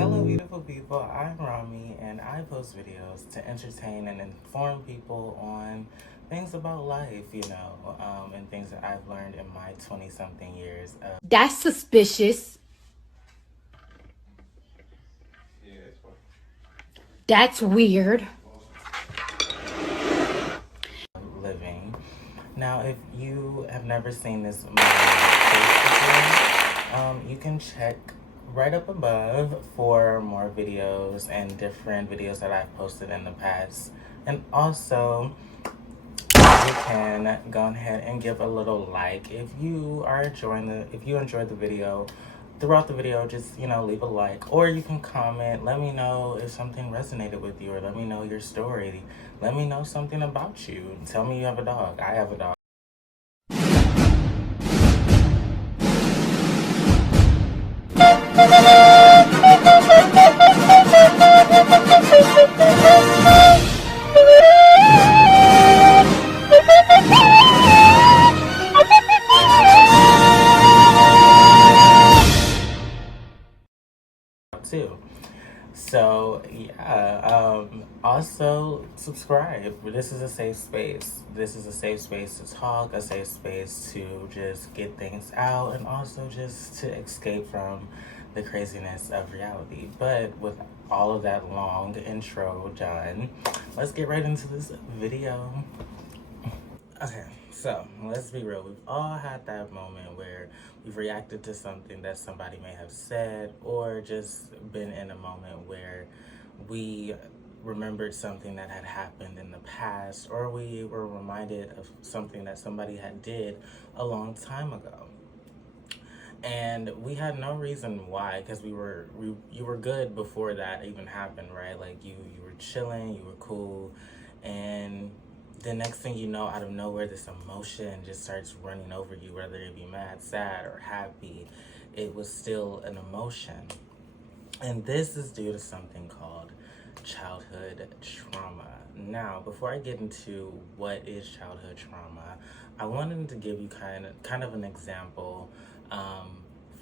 Hello, beautiful people. I'm Rami, and I post videos to entertain and inform people on things about life, and things that I've learned in my 20-something years That's suspicious. That's weird. of living. Now, if you have never seen this before, you can check right up above for more videos and different videos that I've posted in the past. And also, you can go ahead and give a little like if you are if you enjoyed the video. Throughout the video, just leave a like, or you can comment. Let me know if something resonated with you, or let me know your story. Let me know something about you. Tell me you have a dog. I have a dog. Too. So yeah, also subscribe. This is a safe space. This is a safe space to talk, a safe space to just get things out, and also just to escape from the craziness of reality. But with all of that long intro done, let's get right into this video. Okay, so let's be real. We've all had that moment where we've reacted to something that somebody may have said, or just been in a moment where we remembered something that had happened in the past, or we were reminded of something that somebody had did a long time ago. And we had no reason why, because you were good before that even happened, right? Like you were chilling, you were cool, and the next thing you know, out of nowhere, this emotion just starts running over you, whether it be mad, sad, or happy. It was still an emotion. And this is due to something called childhood trauma. Now, before I get into what is childhood trauma, I wanted to give you kind of an example.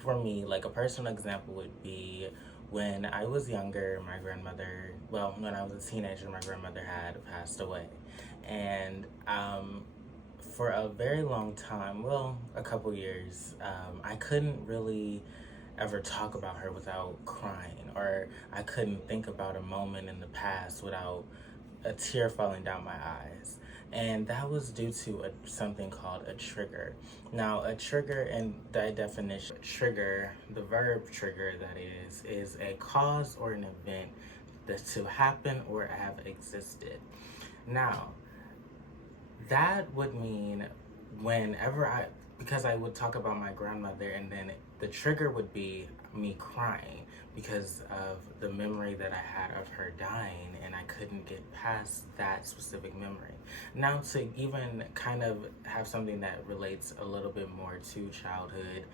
For me, like a personal example would be when I was younger, when I was a teenager, my grandmother had passed away. And for a very long time, well, a couple years, I couldn't really ever talk about her without crying, or I couldn't think about a moment in the past without a tear falling down my eyes. And that was due to something called a trigger. Now, a trigger, in that definition, trigger, the verb trigger, that is a cause or an event that to happen or have existed. Now, that would mean because I would talk about my grandmother, and then the trigger would be me crying because of the memory that I had of her dying, and I couldn't get past that specific memory. Now, to even kind of have something that relates a little bit more to childhood,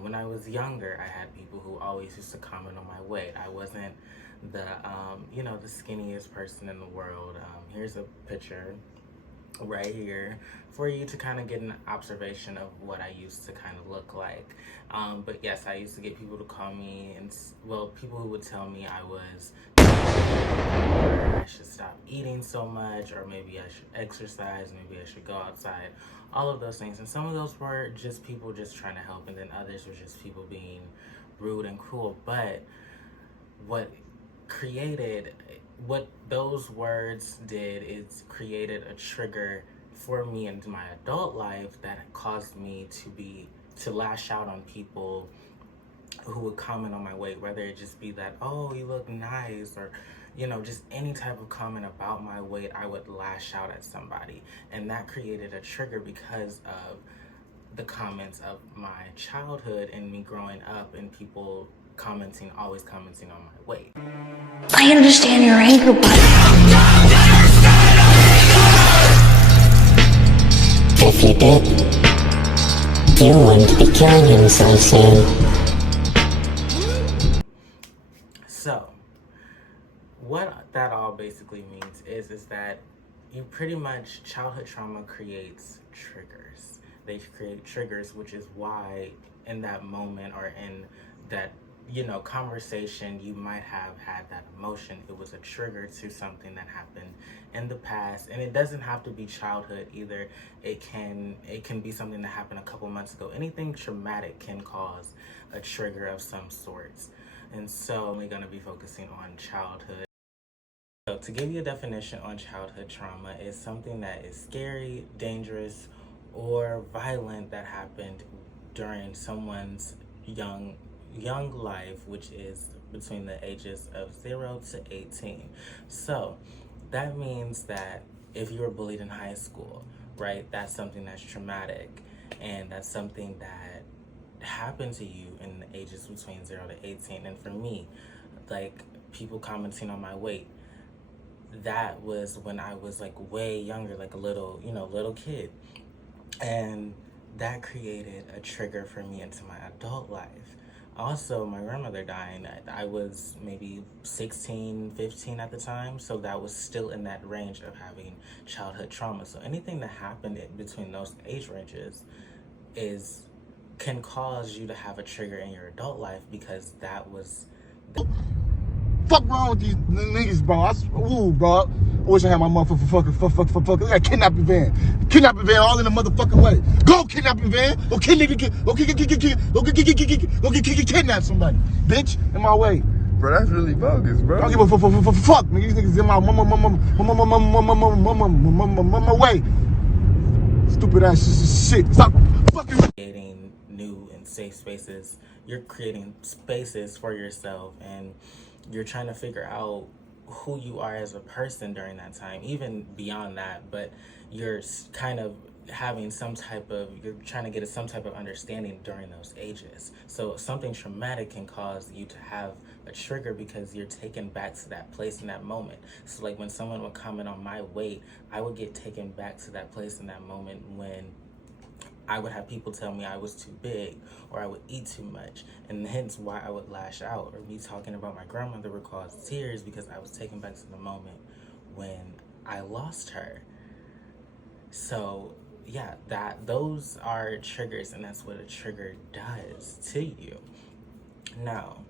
when I was younger, I had people who always used to comment on my weight. I wasn't the skinniest person in the world. Here's a picture right here for you to kind of get an observation of what I used to kind of look like. But yes, I used to get people to call me, people who would tell me I was, or I should stop eating so much, or maybe I should exercise, maybe I should go outside, all of those things. And some of those were just people just trying to help, and then others were just people being rude and cruel. But what those words did is created a trigger for me into my adult life that caused me to lash out on people who would comment on my weight, whether it just be that, oh, you look nice, or just any type of comment about my weight. I would lash out at somebody, and that created a trigger because of the comments of my childhood and me growing up, and people always commenting on my weight. I understand your anger, but if you did, you wouldn't be killing him so soon. So, what that all basically means is that childhood trauma creates triggers. They create triggers, which is why in that moment, or in that conversation, you might have had that emotion. It was a trigger to something that happened in the past, and it doesn't have to be childhood either. It can be something that happened a couple months ago. Anything traumatic can cause a trigger of some sorts. And so we're going to be focusing on childhood. So to give you a definition on childhood trauma, is something that is scary, dangerous, or violent that happened during someone's young life, which is between the ages of 0 to 18. So that means that if you were bullied in high school, right, that's something that's traumatic, and that's something that happened to you in the ages between 0 to 18. And for me, like, people commenting on my weight, that was when I was like way younger, like a little kid. And that created a trigger for me into my adult life. Also, my grandmother dying, I was maybe 16, 15 at the time, so that was still in that range of having childhood trauma. So anything that happened in between those age ranges can cause you to have a trigger in your adult life, because that was Fuck wrong with these niggas, bro. Bro. I wish I had my motherfucking fuck. I kidnapping van. Kidnapping van all in a motherfucking way. Go kidnapping van. Go kidnap somebody. Bitch, in my way. Bro, that's really bogus, bro. Don't give a fuck. Nigga, these niggas in my mama way. Stupid ass shit. Stop fucking creating new and safe spaces. You're creating spaces for yourself, and you're trying to figure out who you are as a person during that time, even beyond that. But you're kind of having you're trying to get some type of understanding during those ages. So something traumatic can cause you to have a trigger, because you're taken back to that place in that moment. So like when someone would comment on my weight, I would get taken back to that place in that moment when I would have people tell me I was too big, or I would eat too much, and hence why I would lash out. Or me talking about my grandmother would cause tears, because I was taken back to the moment when I lost her. So yeah, those are triggers, and that's what a trigger does to you. Now,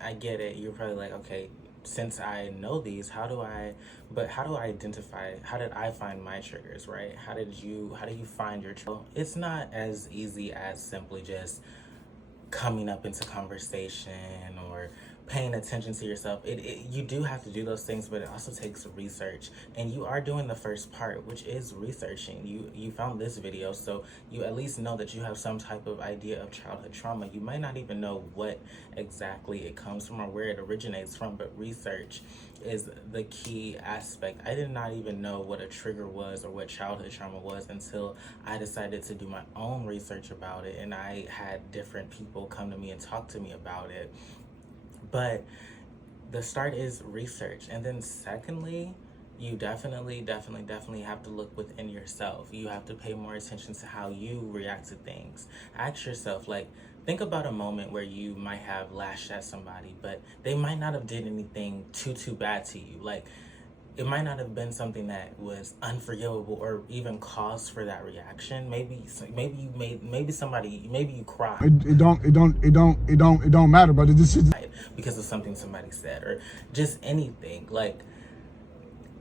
I get it. You're probably like, okay, since I know these, how do I identify, how did I find my triggers, right? How do you find your trigger? It's not as easy as simply just coming up into conversation or paying attention to yourself. You do have to do those things, but it also takes research, and you are doing the first part, which is researching. You found this video, so you at least know that you have some type of idea of childhood trauma. You might not even know what exactly it comes from or where it originates from, but research is the key aspect. I did not even know what a trigger was or what childhood trauma was until I decided to do my own research about it, and I had different people come to me and talk to me about it. But the start is research. And then secondly, you definitely have to look within yourself. You have to pay more attention to how you react to things. Ask yourself, like, think about a moment where you might have lashed at somebody, but they might not have did anything too bad to you. Like, it might not have been something that was unforgivable or even cause for that reaction. Maybe you cried. It don't matter, but this is because of something somebody said, or just anything. Like,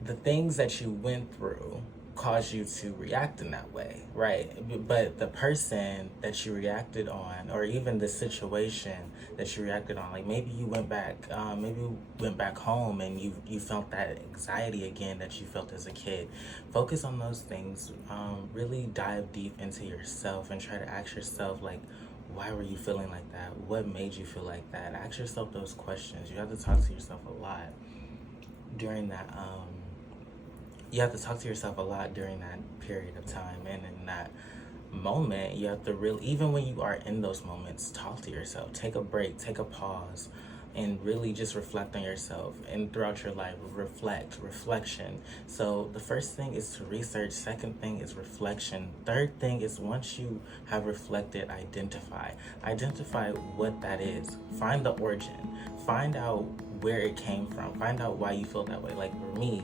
the things that you went through cause you to react in that way, right? But the person that you reacted on, or even the situation that you reacted on, like maybe you went back home and you felt that anxiety again that you felt as a kid. Focus on those things. Really dive deep into yourself and try to ask yourself, like, why were you feeling like that? What made you feel like that? Ask yourself those questions. You have to talk to yourself a lot during that period of time, and in that moment you have to even when you are in those moments, talk to yourself. Take a break, take a pause, and really just reflect on yourself. And throughout your life, reflection. So the first thing is to research. Second thing is reflection. Third thing is, once you have reflected, identify what that is. Find the origin, find out where it came from, find out why you feel that way. Like for me,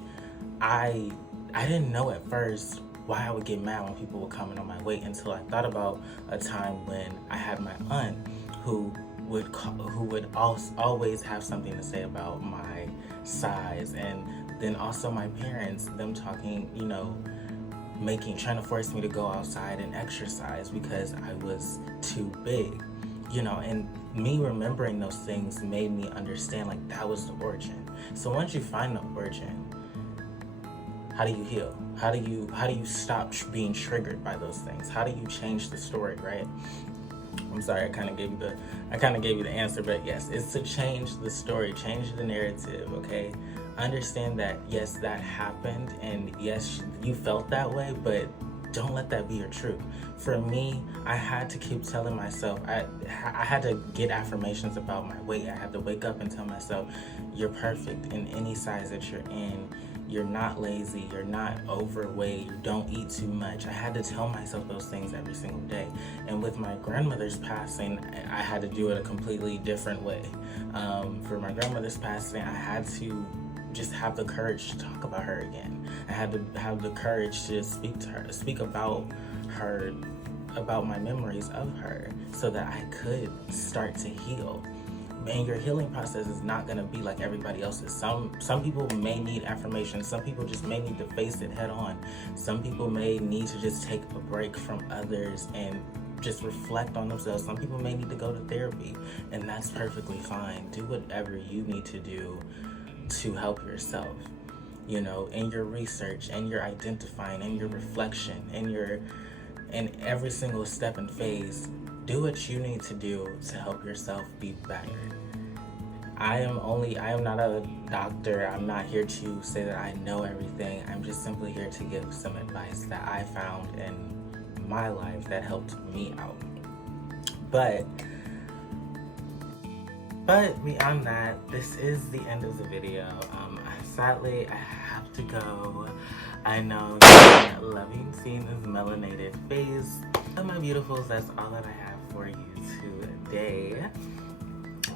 I didn't know at first why I would get mad when people would comment on my weight, until I thought about a time when I had my aunt who who would always have something to say about my size, and then also my parents, them talking, you know, trying to force me to go outside and exercise because I was too big, you know, and me remembering those things made me understand like that was the origin. So once you find the origin, how do you heal? How do you stop being triggered by those things? How do you change the story, right? I'm sorry, I kind of gave you the answer, but yes, it's to change the story, change the narrative, okay? Understand that yes, that happened, and yes, you felt that way, but don't let that be your truth. For me, I had to keep telling myself, I had to get affirmations about my weight. I had to wake up and tell myself, you're perfect in any size that you're in. You're not lazy, you're not overweight, you don't eat too much. I had to tell myself those things every single day. And with my grandmother's passing, I had to do it a completely different way. For my grandmother's passing, I had to just have the courage to talk about her again. I had to have the courage to speak to her, speak about her, about my memories of her, so that I could start to heal. And your healing process is not going to be like everybody else's. Some people may need affirmation. Some people just may need to face it head on. Some people may need to just take a break from others and just reflect on themselves. Some people may need to go to therapy, and that's perfectly fine. Do whatever you need to do to help yourself, you know, in your research and your identifying and your reflection and every single step and phase. Do what you need to do to help yourself be better. I am not a doctor. I'm not here to say that I know everything. I'm just simply here to give some advice that I found in my life that helped me out. But beyond that, this is the end of the video. Sadly, I have to go. I know you're loving seeing this melanated face. So my beautifuls, that's all that I have for you today.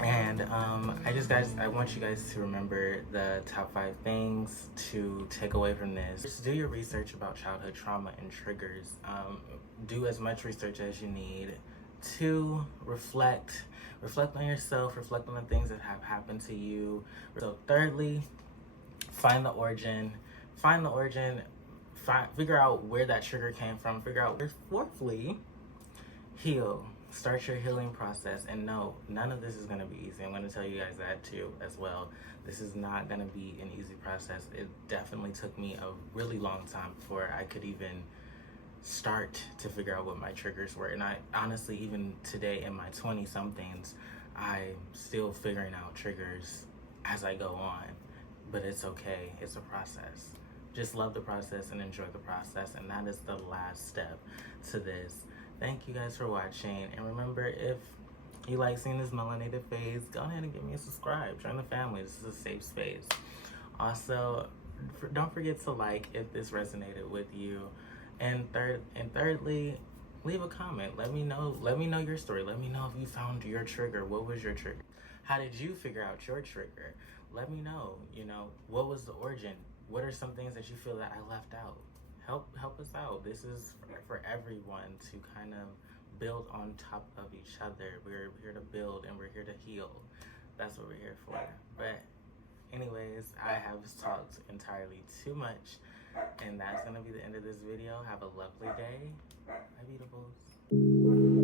And I want you guys to remember the top 5 things to take away from this. Just do your research about childhood trauma and triggers. Do as much research as you need to reflect on yourself, reflect on the things that have happened to you. So thirdly, find the origin, figure out where that trigger came from, figure out where. Fourthly, heal. Start your healing process. And no, none of this is going to be easy. I'm going to tell you guys that too as well. This is not going to be an easy process. It definitely took me a really long time before I could even start to figure out what my triggers were. And I honestly, even today in my 20-somethings, I'm still figuring out triggers as I go on. But it's okay. It's a process. Just love the process and enjoy the process. And that is the last step to this. Thank you guys for watching. And remember, if you like seeing this melanated face, go ahead and give me a subscribe. Join the family. This is a safe space. Also, don't forget to like if this resonated with you. And thirdly, leave a comment. Let me know your story. Let me know if you found your trigger. What was your trigger? How did you figure out your trigger? Let me know, what was the origin? What are some things that you feel that I left out? Help us out. This is for everyone to kind of build on top of each other. We're here to build and we're here to heal. That's what we're here for. But anyways, I have talked entirely too much, and that's gonna be the end of this video. Have a lovely day. Bye, beautifuls.